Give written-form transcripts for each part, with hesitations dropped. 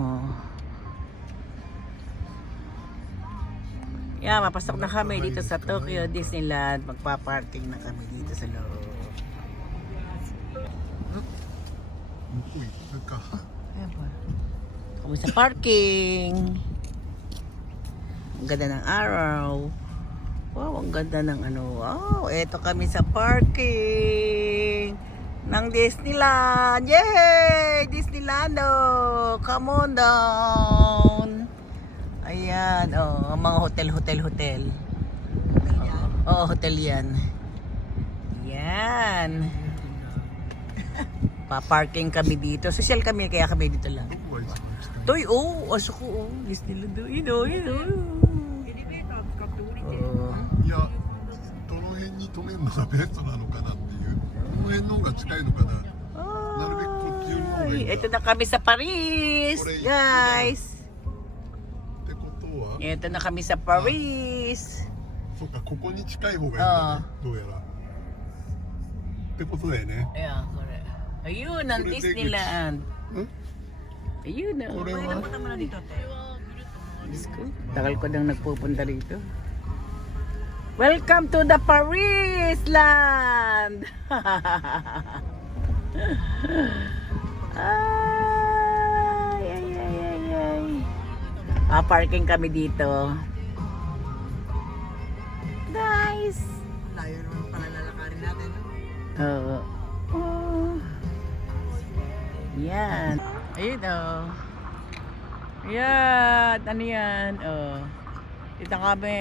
Oh. Yeah, mapasok na kami dito sa Tokyo Disneyland. Magpa-parking na kami dito sa loob. Ayan po. Kami sa parking. Ang ganda ng araw. Wow, ang ganda ng ano. Wow, eto kami sa parking ng Disneyland. Yay! Disneylando! Come on down! Ayan, oh, mga hotel. Oh, hotel yan. Yan. Pa-parking kami dito. Social kami, kaya kami dito lang. Toy, oh, aso ko, oh. Disneyland, oh. You know. いや、どの辺に止めるのがベストなのかなっていう、この辺の方が近いのかな。なるべくこっち寄りの方がいいんだ。 Ito na kami sa Paris, guys. ってことは、 Ito na kami sa Paris. そうか、ここに近い方がいいんだね、どうやら。ってことだよね。 Ayan, correct. Ayun, ang Disneyland. Ayun na. これは Diyos ko, tagal ko nang nagpupunta rito. Welcome to the Paris land! Ay. Parking kami dito. Guys! Layo naman pala lalakarin natin. Oo. Oh. Yan. Ayun oh. Yan. Ano yan? Oh. Dito kami.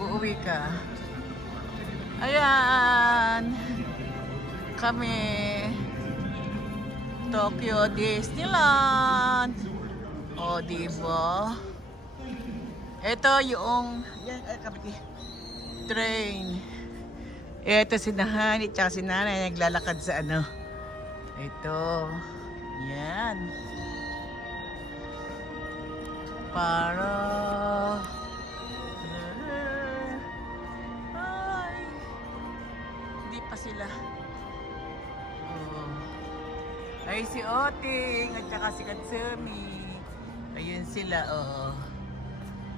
Uuwi ka. Ayan. Kami. Tokyo Disneyland. O, diba? Ito yung yan, kapatid. Train. Ito si Nahani at si Nanay naglalakad sa ano. Ito. Yan. Para ay hindi pa sila. Oh. Ay si Oting at saka si Katsumi. Ayun sila, oh.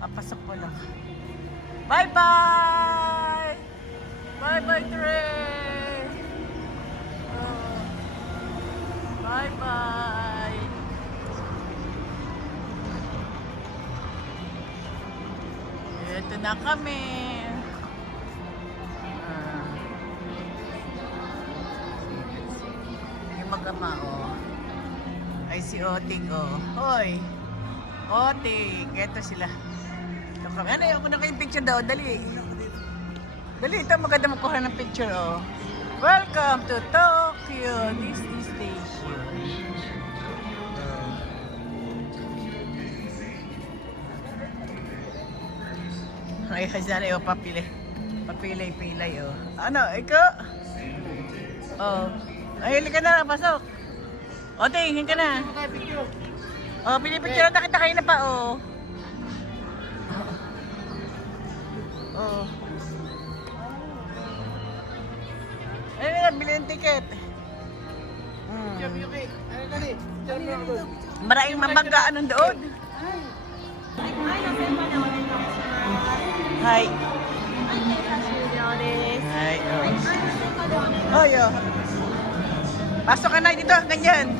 Papasok ko lang. Bye-bye! Bye-bye, Trey! Oh. Bye-bye! Ito na kami. Yung mag-ama, oh. Ay, si Oting, oh. Hoy! Oting! Ito sila. Ito kami. Ano, ako na kayong picture daw. Dali. Dali, ito maganda makuha ng picture, oh. Welcome to Tokyo Disney Station. Ay, kasi na yung papili. Papilay-pilay, oh. Ano, ikaw? Oh. Ay, hili ka na, pasok. O, tingin ka na. Oh, pinipicture na kita kayo na pa, oh. Oh. Ay, nabili yung ticket. Maraming mamagaan ng doon. Hi. Hi. Oh, yo. Pasok ka na dito, ganyan.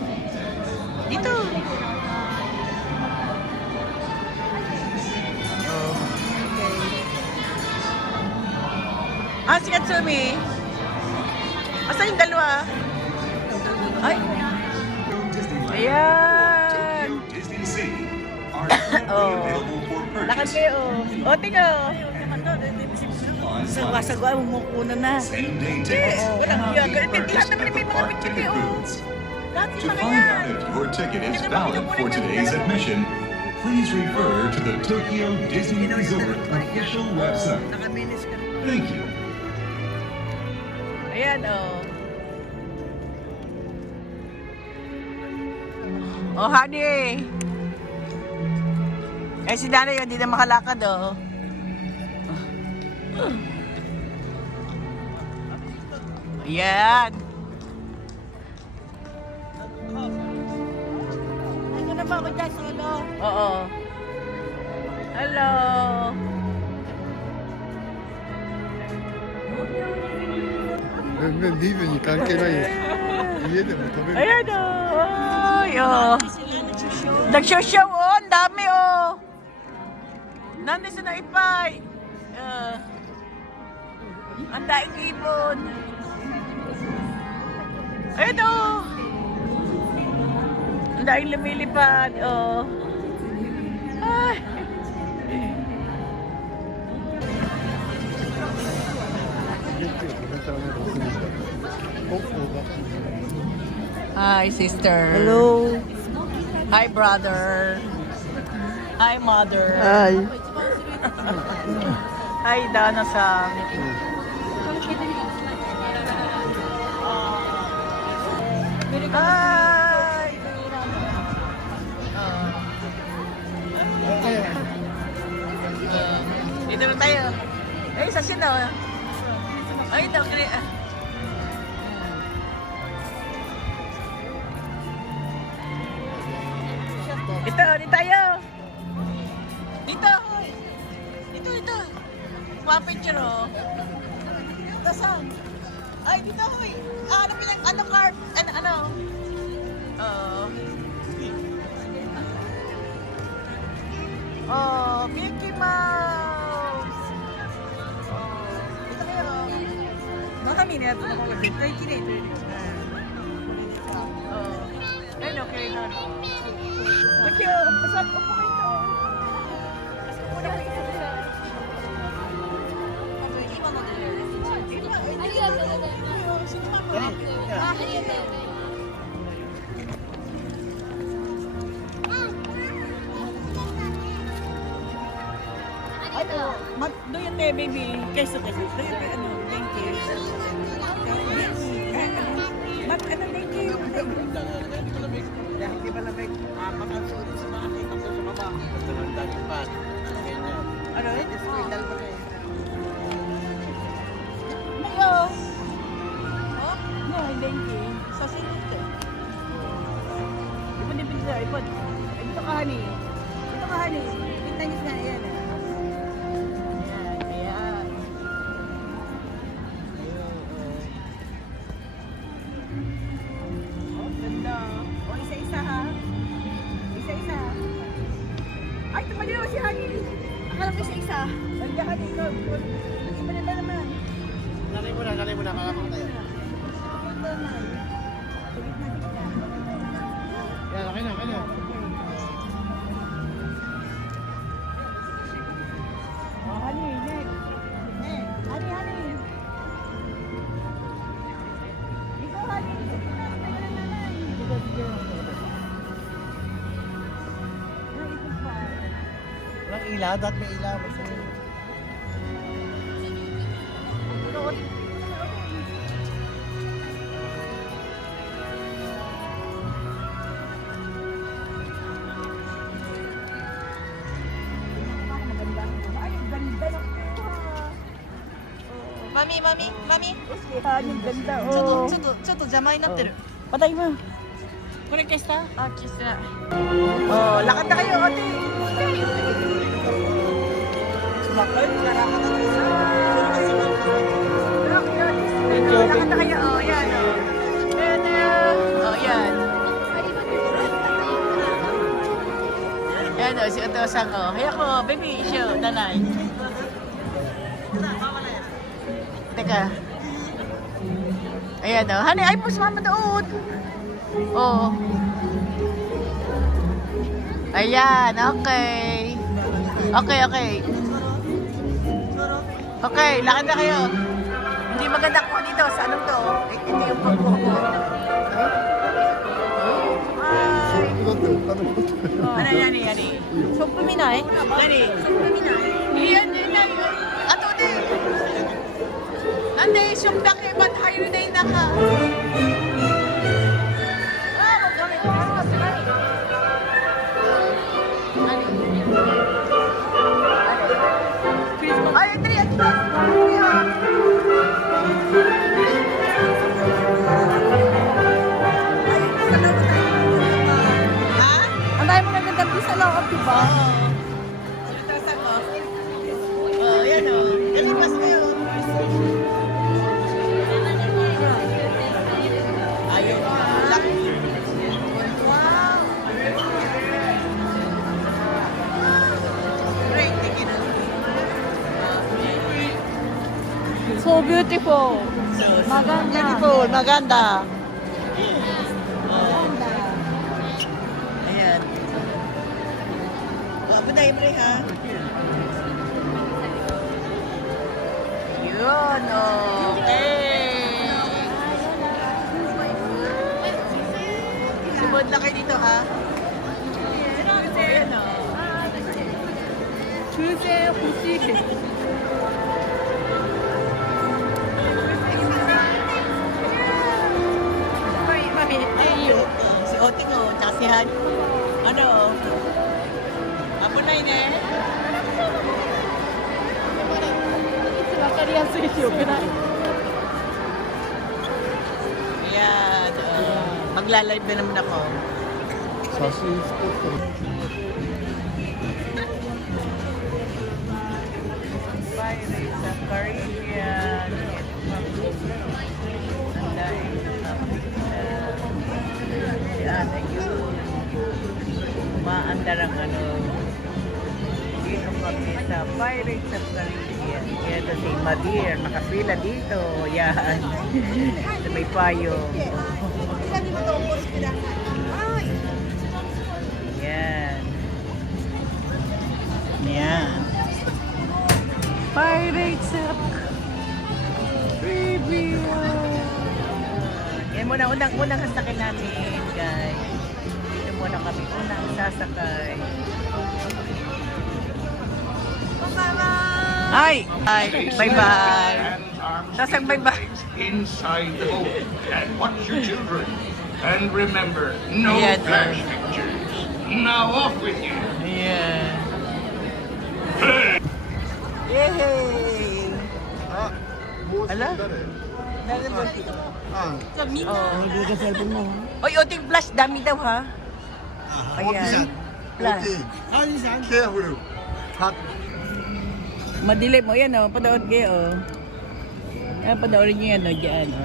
Dito. Oh. Ah, si Katsumi. Asa yung dalawa? Ay. Ayan. Oh. Lakad kayo, oh. O, tingnan, oh. Sagwa mo muna na. Walang yan. Lahat naman may mga picture, oh. Lahat yung mga yan. Your ticket is valid for today's admission. Please refer to the Tokyo Disney Resort official website. Thank you. Ayan, oh. Oh, honey. Eh, si Nanay yun, hindi na makalakad, oh. Ayan. mo ako dyan solo. Oo. Hello. 全然リブに関係ないよ家でも食べる Ayan oh. Ay, oh. Nagshow oh. Ang dami oh. Nandun sa naipay. Ang daing ibon. Ayun oh. Ang daing lumilipad oh. Ay. Hi, sister. Hello. Hi, brother. Hi, mother. Hi. Hi, Dana-san. Hi! Dito na tayo. Ay, sa sino? Ay, ito. Dito, dito tayo. Dito. Dito, dito. Picture oh. Dito saan? Ay, dito hoy. Ano pinag, ano carp? Ano? Oh, Mickey Mouse. Dito kayo. 中身のやつの方が絶対綺麗。 Ayun, okay na. Thank you. Pasal ko po kayo. Muna kayo. Doon yan baby. Kaysa. Doon yan ano. Thank you. Ano thank you. Dahil di malamig, pag-ansuot sa mga nakita ko sa baba. Basta ng daging pan. Ganyan. Ano? Medyo spindle pa kayo. Mayo. Oh? No, thank you. Sa sinit eh. Ipon din pizza. Ipon. Ito ka, honey. Ito ka, honey. Tingnan niyo na. Ayan. Ayan. Oh, ganda. O, isa-isa ha. Isa-isa. Ay, tumali naman si honey. Akala ko isa-isa. Nandiyan ka dito. Iba na naman. Nanay mo na, kalapang tayo. Yan, okay na. Oh, honey, next. Honey. Ikaw, honey. Walang ilaw, dapat may ilaw. Mami. Ang ganda, oh. ちょっと邪魔になってる。 Patay mo. Kunin kesta? Ah, kesta. Oh, lakad na kayo, ate. Sumakay, kailangan na tayo. Lakad na kayo, oh, yan, oh. Ayan. Oh, yan. Yan, oh, si Otosang, oh. Haya ko, baby, show, nanay. Teka. Ayan, oh. Honey, ay mo sumama doon. Oh. Ayan, okay. Okay, lakad na kayo. Hindi maganda ko dito sa anong to. Hindi yung pagbuko. Ay. Ano yan, yan. ショップ見ない？ Gani. ショップ見ない？ Iyan, yan. Ato din. Nande, syok na kayo. Ba't hayo na yung naka? Ah, magkami. Ay, Andrea, Ang dami mo So beautiful. Maganda. Beautiful, maganda. Ayan. Punay mo rin, ha? Yun, okay. Sumod na kayo dito, ha? Ayan, o. 줄새 혹시 mami, iyo. Si Oting, o. Tsaka si Han. Ano, o? Punay na, eh. わかりやすいしよくない Ayan, magla-live na naman ako. 写真スポット Pirates of Caribbean. Ang laing si ate yun. Umaandar ang ano. Dito kami sa Pirates of Caribbean. Kaya ito si Madir, nakapila dito. Yan. Sa may payo. Yan. Yan. Pirates of Caribbean. Yan muna, unang sasakay namin, guys. Dito muna kami unang sasakay. Ay! Ay! Bye-bye! Sasang bye-bye! Inside the boat and watch your children. And remember, no Ayan, flash pictures. Now off with you. Ayan. Yay! あもうすぐ Ala? 誰 Dali mo. あ Oh. Oy, Oting flash, dami daw, ha? Ayan. Flash. ケアフルカッ Madilim mo yan, oh. Panood kayo, oh. Ayan, panoorin nyo yan, oh. Diyan, oh.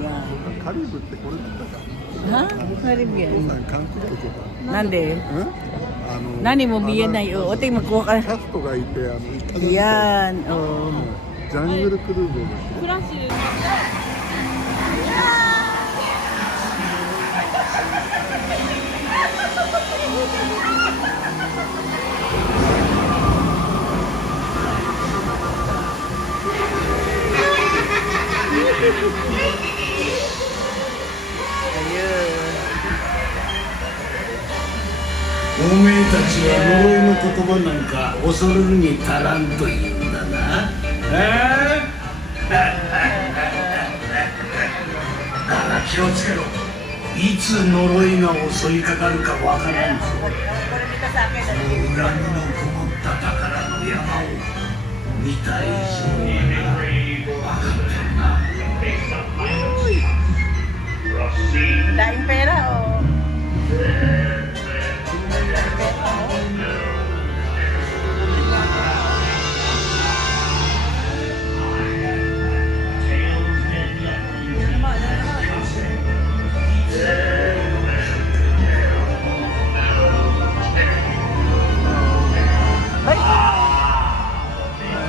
Yan. カリブってこれだったか Ha? こん Caribbean. なん韓国とか Nande? うんNani mo biyan na, oh. Oting magkuha キ ka. ャストがいてイカの Yan, oh. ジャングルクルーズをフラッシュ Ayun. おめえたちは呪いの言葉なんか恐るるに足らんというんだな。だが気をつけろ。いつ呪いが襲いかかるかわからんぞ。 Puro dito sa akin, 恨みのこもった宝の山を見たいそうだ。分かってるな。 Daing pera, oh.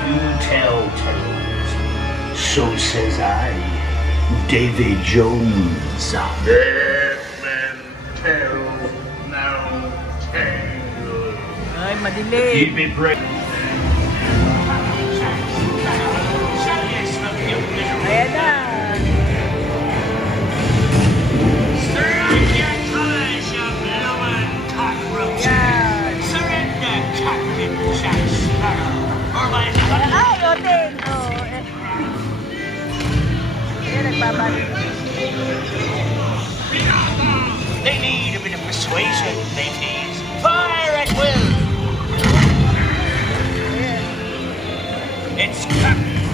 You tell tales. So says I, Davy Jones. Dead men tell no tale. Ay, madilim. Keep it brave. Ayan na. Yan. Ay, Oting. Oh, eh. Ayan, nagbabalik. They need a bit of persuasion, mateys. Fire at will. Ayan. It's Captain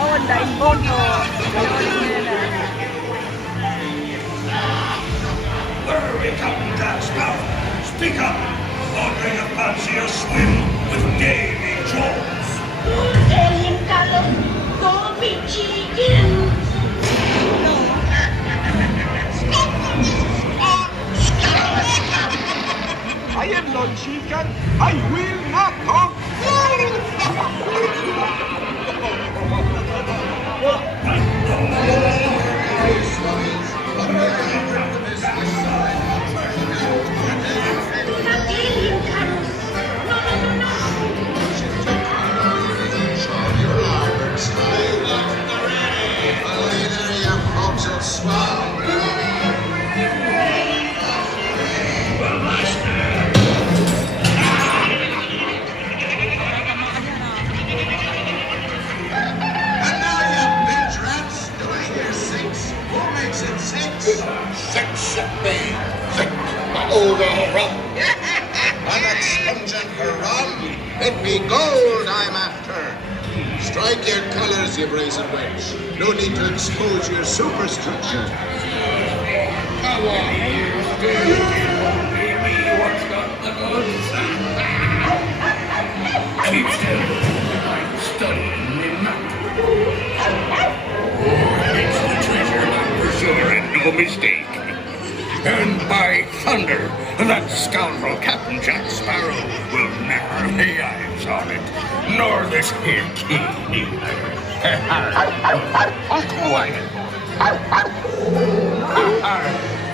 Oh, ang daing bono. Panoorin nyo na. Where are we coming, Daxter? Speak up! Ordering a fancy a swim with Davy Jones. I am not chicken. I will not. It be gold I'm after. Strike your colors, you brazen wench. No need to expose your superstructure. Come on, you give me what's got the goods. Keep still. I'm studying the map. Oh, it's the treasure for sure, and no mistake. And by thunder, that scoundrel Captain Jack Sparrow will never lay eyes on it, nor this here king either. Quiet.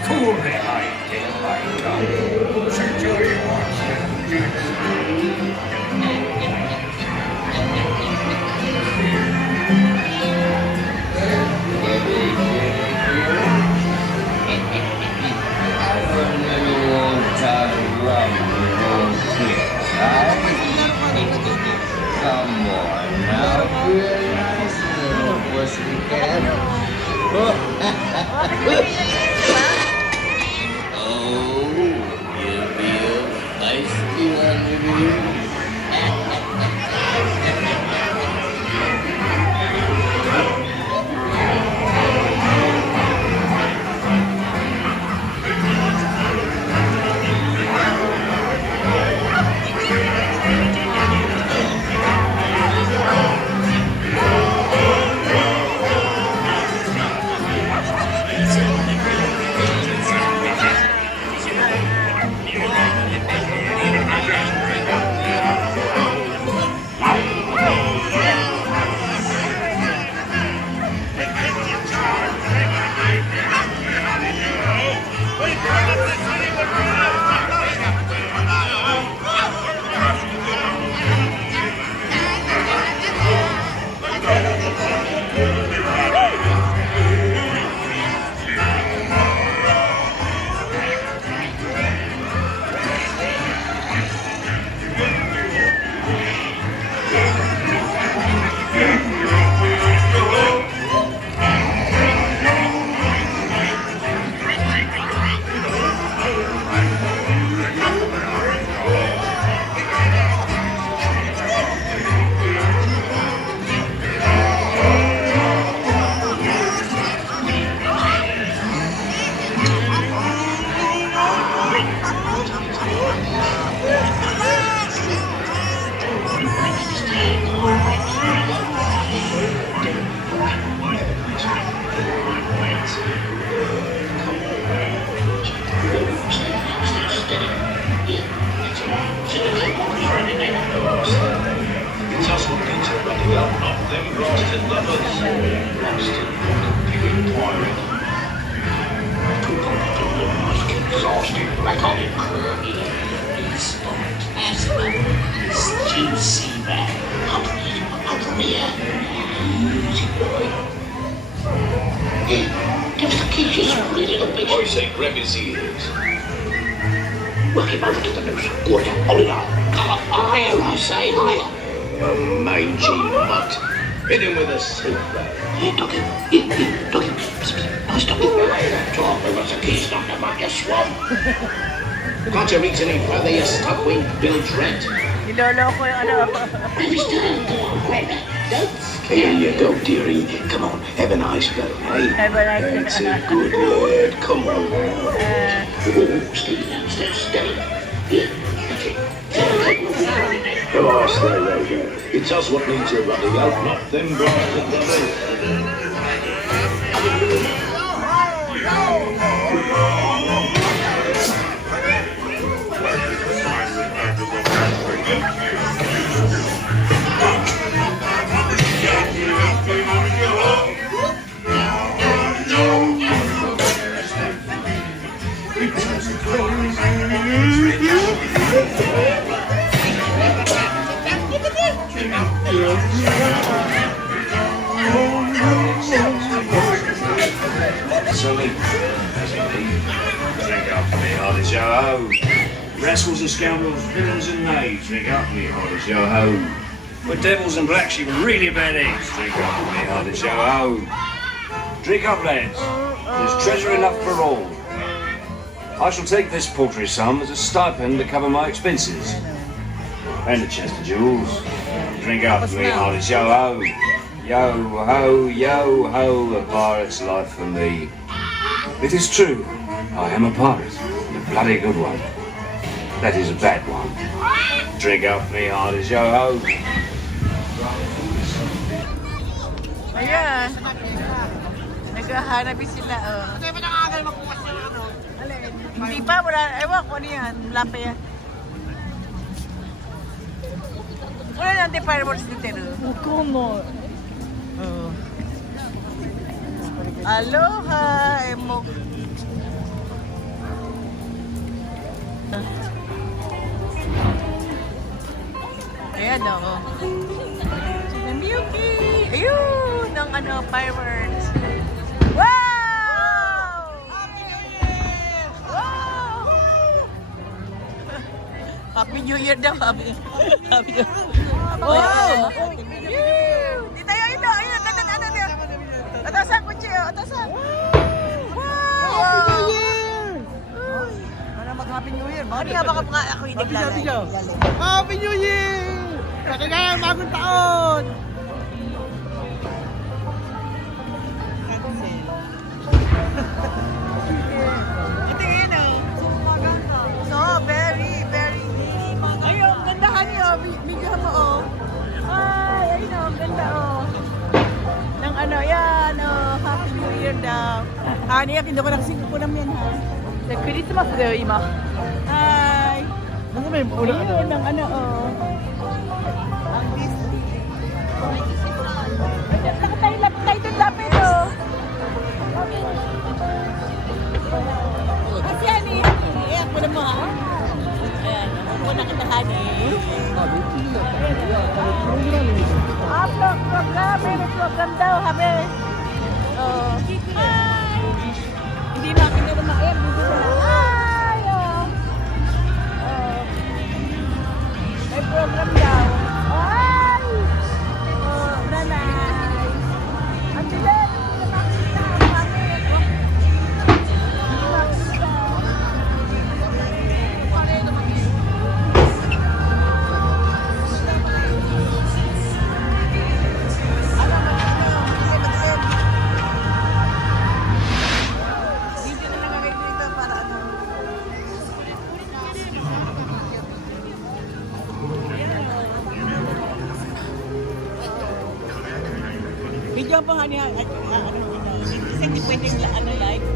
Fool me, I did my tongue. Sir Joey wants Captain Jack. Come on now, real nice little pussycat. Oh, you feel feisty under here? I say grab his ears. Work him over to the noose. Quarter. Hold it up. Higher, I say, higher. A mangy mutt. Hit him with a silver. Here, doggy. Here, doggy. Nice doggy. Talk, there was a keys knocked him out your swamp. Can't you reach any further, you stuck-winged bilge rat? Niloloko yung ano. Here you go, dearie. Come on, have a nice go, eh? Have a nice go. That's a good lad. Come on. Oh, steady now, steady. Here, that's it. Come on, stay right here. It's us what needs your running out, not them blasted lovers. Drink up, me hearty yo-ho. Rascals and scoundrels, villains and knaves, drink up, me hearty yo-ho. We're devils and blacks, you really bad eggs, drink up, me hearty yo-ho. Drink up, lads. There's treasure enough for all. I shall take this paltry sum as a stipend to cover my expenses. And a chest of jewels. Drink up with me, hearties, yo ho. Yo ho, yo ho, a pirate's life for me. It is true, I am a pirate, and a bloody good one. That is a bad one. Drink up with me, hearties, yo ho. Ayan. Naghahanap sila, oh. Kasi ba nakagal magbukas yung ano? Alin? Hindi pa, wala. Ewan ko ano yan. Wala pa yan. Wala na anti-fireworks dito, no? わかんない Oo. Aloha, Emo. Ayan, oo. Sina Miyuki. Ayun, ng ano, fireworks. Wow! Happy New Year! Wow! Happy New Year daw. Happy New Year. Wow! Di tayo ito. Ayun, ang ganda na ano niya. Atasan, kutsi. Atasan. Wow! Happy New Year! Para mag-Happy New Year. Ano nga baka mga ako hindi Happy lalay. Happy New Year! Nakagaya ang bagong taon! Ito yun, oh. So, very. Ayun, gandahan niyo. Video mo, oh. Ay, ayun, oh. Ganda, oh. Nang ano, yan, oh. Happy New Year daw. Ah, niya, hindi ko nagsingko ko naman yan, ha. でクリスマスだよ今 Hi. Ano may ulo? Ayun, ang ano, oh. Ang Disney. Nakatayo doon lapit, oh. Kasi yan, eh. Ayan, puna mo, ha. Ayan, puna kita, honey. Program. May program daw, habi. Oh. Hi. Hindi na, hindi na ma-air. Hindi na. Hi, oh. Oh. May program daw. Hi. Oh, nanay. Ang bilis. Hindi na makita. Ang pangit. Hindi makita. Video na lang kayo dito para ano. Video pa nga niya at ano kasi hindi pwedeng ano live.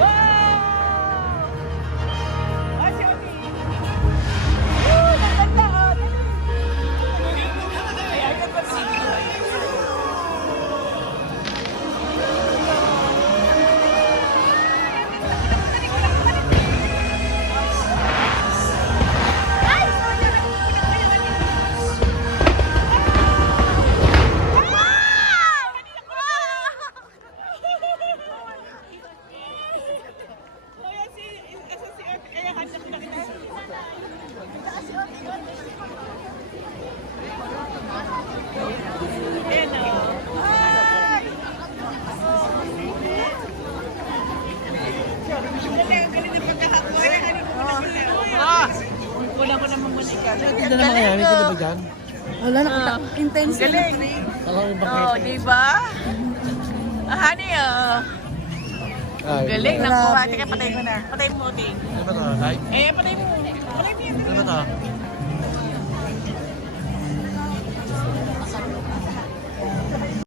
Wow! Ah, si Oti. Woo! Naganda, oh. Ay, ayun pa video. Kulang ko naman muna ikaw. Hindi na naman kaya. Hindi na ba dyan? wala nakita intense Galing. Alam mo Oh, di ba? Ah, honey, oh. Galing, nakuha. Teka, patay ko na. Patay mo, Ting. Ano ba ito? Live? Eh, patay mo. Patay mo yan. Ano ba ito?